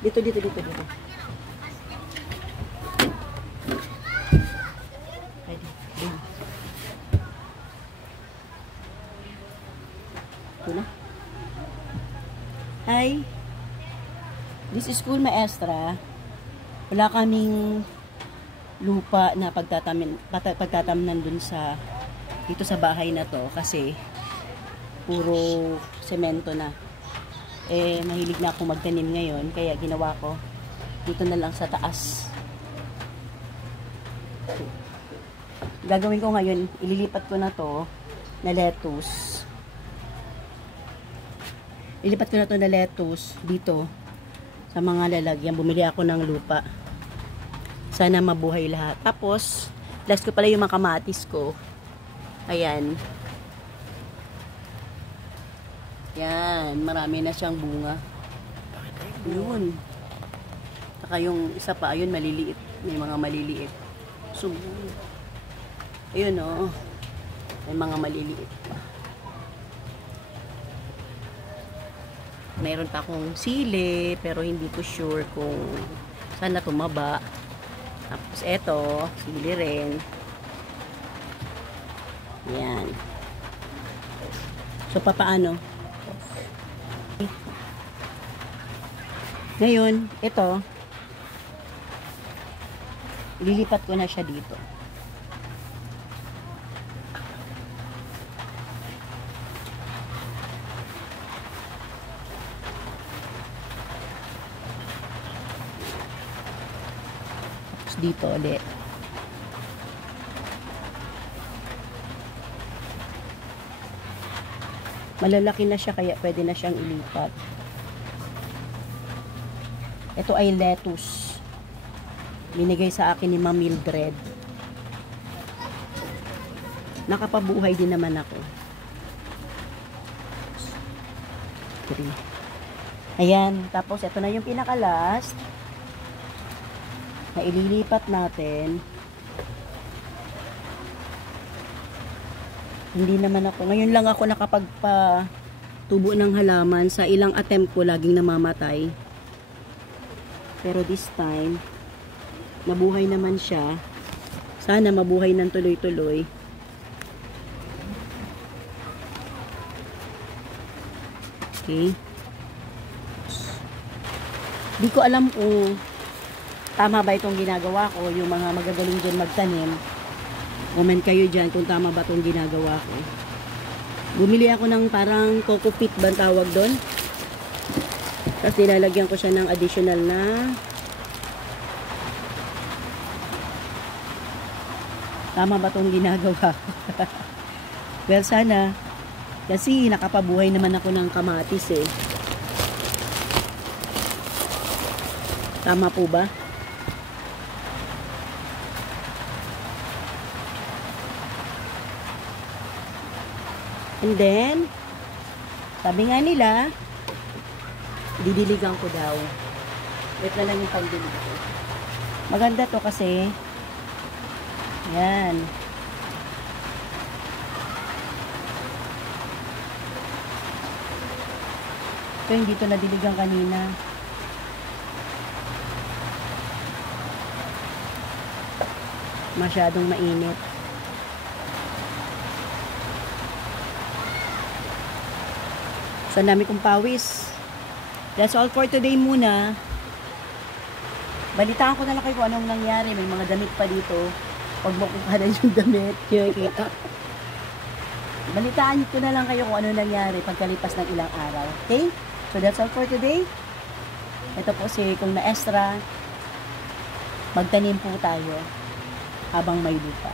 Dito, dito, dito, dito. Ready. Boom. Ito na. Hi. This is school maestra. Wala kaming lupa na pagtatamnan dun sa dito sa bahay na to kasi puro semento na. Eh, mahilig na ako magtanim ngayon, kaya ginawa ko dito na lang sa taas. Gagawin ko ngayon, ililipat ko na to na lettuce. Ilipat ko na to na lettuce dito sa mga lalagyan. Bumili ako ng lupa. Sana mabuhay lahat. Tapos, last ko pala yung mga kamatis ko. Ayan. Yan, marami na siyang bunga. Yun. Saka yung isa pa, ayun, maliliit. May mga maliliit. So, ayun o. May mga maliliit pa. Mayroon pa akong sili, pero hindi ko sure kung saan na tumaba. Tapos eto, sili rin. Yan. So, papaano? Ngayon, ito, lilipat ko na siya dito. Tapos dito ulit. Malalaki na siya kaya pwede na siyang ilipat. Ito ay lettuce. Binigay sa akin ni Ma'am Mildred. Nakapabuhay din naman ako. Ayan. Tapos ito na yung pinaka-last na ililipat natin. Hindi naman ako. Ngayon lang ako nakapagpatubo ng halaman. Sa ilang attempt ko, laging namamatay. Pero this time, nabuhay naman siya. Sana mabuhay ng tuloy-tuloy. Okay. Di ko alam kung tama ba itong ginagawa ko. Yung mga magagaling dyan magtanim. Comment kayo dyan kung tama ba itong ginagawa ko. Bumili ako ng parang coco peat ba tawag doon. Tapos nilalagyan ko siya ng additional na tama ba itong ginagawa ko? Well, sana kasi nakapabuhay naman ako ng kamatis eh. Tama po ba? And then, sabi nga nila, didiligan ko daw. Wait na lang yung pagdilig ko. Maganda to kasi, yan. Ito yung dito nadiligan kanina. Masyadong mainit. So, dami kong pawis. That's all for today muna. Balitaan ko na lang kayo kung anong nangyari. May mga damit pa dito. Huwag mo kukanan yung damit. Balitaan ko na lang kayo kung anong nangyari pagkalipas ng ilang araw. Okay? So, that's all for today. Ito po si Kung Maestra. Magtanim po tayo habang may lupa.